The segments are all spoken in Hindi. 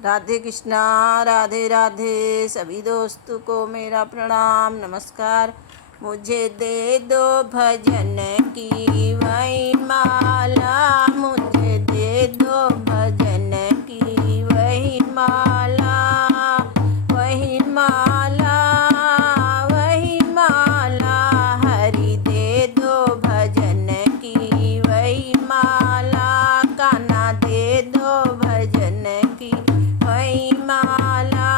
राधे कृष्णा, राधे राधे। सभी दोस्तों को मेरा प्रणाम नमस्कार। मुझे दे दो भजन की वही माला, मुझे दे दो भजन की वही माला, वही माला, वही माला। हरि दे दो भजन की वही माला, कान्हा दे दो भजन की वही माला।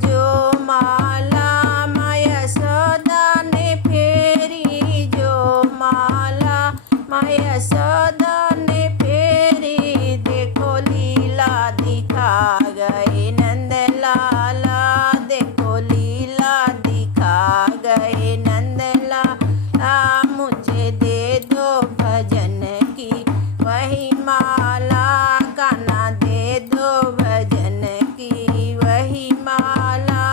जो माला माँ यशोदा ने फेरी, जो माला माँ यशोदा ने फेरी, देखो लीला दिखा गए नंद लाला, देखो लीला दिखा गए नंद लाला। मुझे दे दो भजन की वही माला, कान्हा दे दो भजन की वही माला,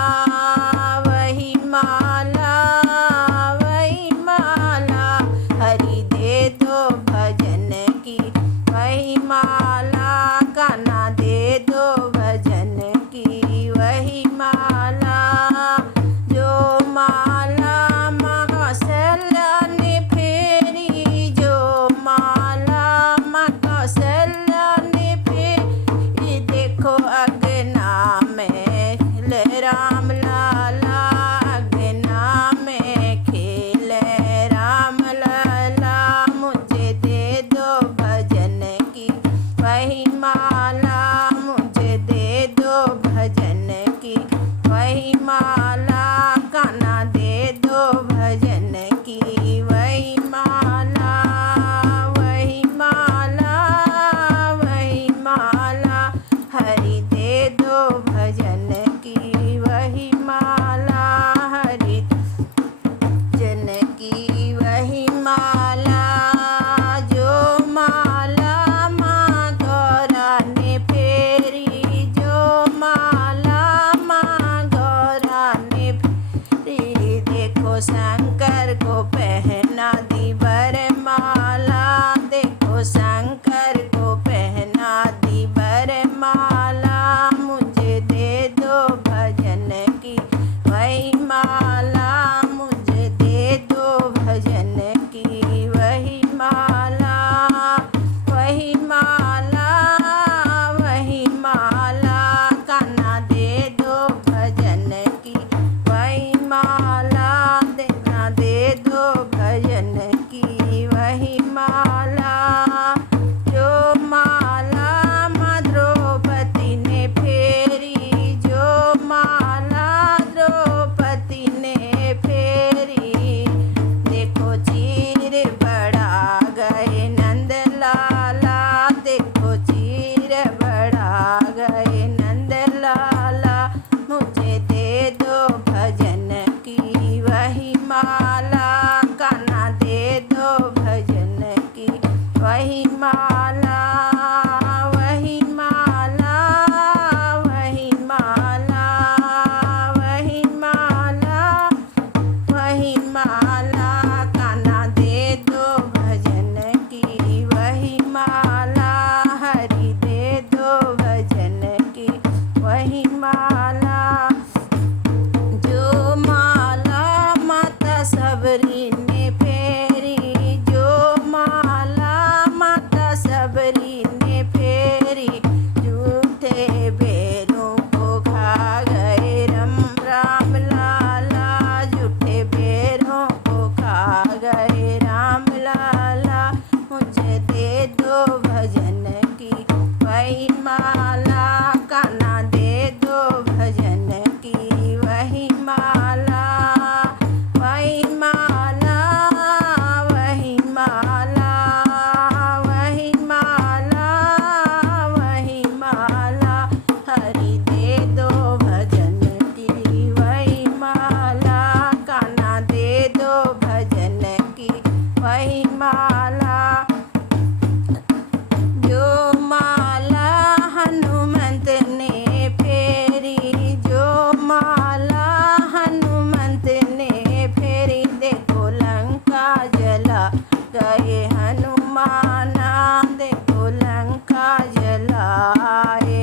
वही माला, वही माला। हरि दे दो भजन की वही माला, कान्हा दे दो भजन की वही माला। जो माला माँ कौशल्या ने फेरी, जो माला माँ कौशल्या ने फेरी, देखो अगना में राम लाला, अगना में खेले राम लाला। मुझे दे दो भजन की वही माला, मुझे दे दो भजन की वही माला, कान्हा दे दो भजन की वही माला, वही माला, वही माला। हरि दे दो भजन की वही माला, हरि जन की वही माला। जो माला माँ गौरा ने फेरी, जो माला माँ गौरा ने फेरी, देखो शंकर को पहना दी वरमाला, देखो शंकर को पहना दी वरमाला। मुझे दे दो भजन की वही माला, मुझे दे दो भजन की वही माला, वही माला, वही माला। कान्हा दे दो भजन की वही माला, कान्हा दे दो भजन की वही माला। जो माला माँ द्रौपदी ने फेरी, जो माला द्रौपदी ने फेरी, देखो चीर बढ़ा गए नंद लाला, देखो चीर बढ़ा गए नंद लाला। मुझे दे दो भजन की वही माला, कान्हा दे दो भजन की वही माला, वही माला, वही माला, वही माला, वही माला। कान्हा दे दो भजन की वही माला, हरि दे दो भजन की वही माला। जो माला माता सबरी ने फेरी, जो माला माता सबरी ने फेरी, झूठे बेरों को खा गए राम लाला, झूठे बेरों को खा गए राम लाला। मुझे दे दो भजन की वही माला, कान्हा दे दो भजन की वही माला, वही माला, वही माला, वही माला, वही माला। हरि दे दो भजन की वही माला, कान्हा दे दो भजन की वही माला। जो माला हनुमंत ने फेरी, जो माला हनुमंत ने फेरी, देखो लंका जला गए हनुमाना, देखो लंका जलाए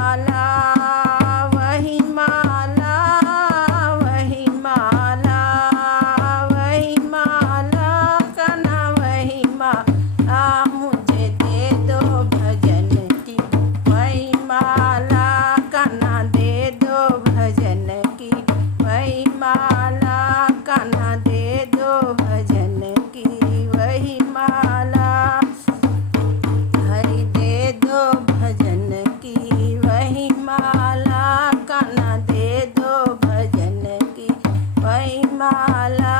माला वही माला वही माला वही माला कान्हा वही माला मुझे दे दो भजन की वही माला कान्हा दे दो भजन की वही माला कान्हा दे दो भजन की वही माला हरि दे दो भजन की वही माला कान्हा दे दो भजन की वही माला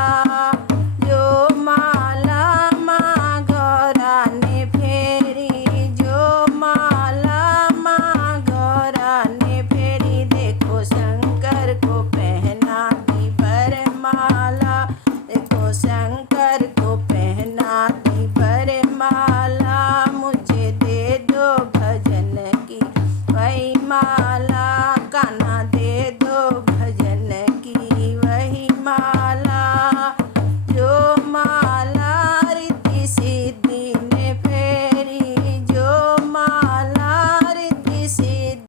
जो माला माँ गौरा ने फेरी जो माला माँ गौरा ने फेरी देखो शंकर को पहना दी वरमाला देखो शंकर को पहना दी वरमाला मुझे दे दो भजन की वही माला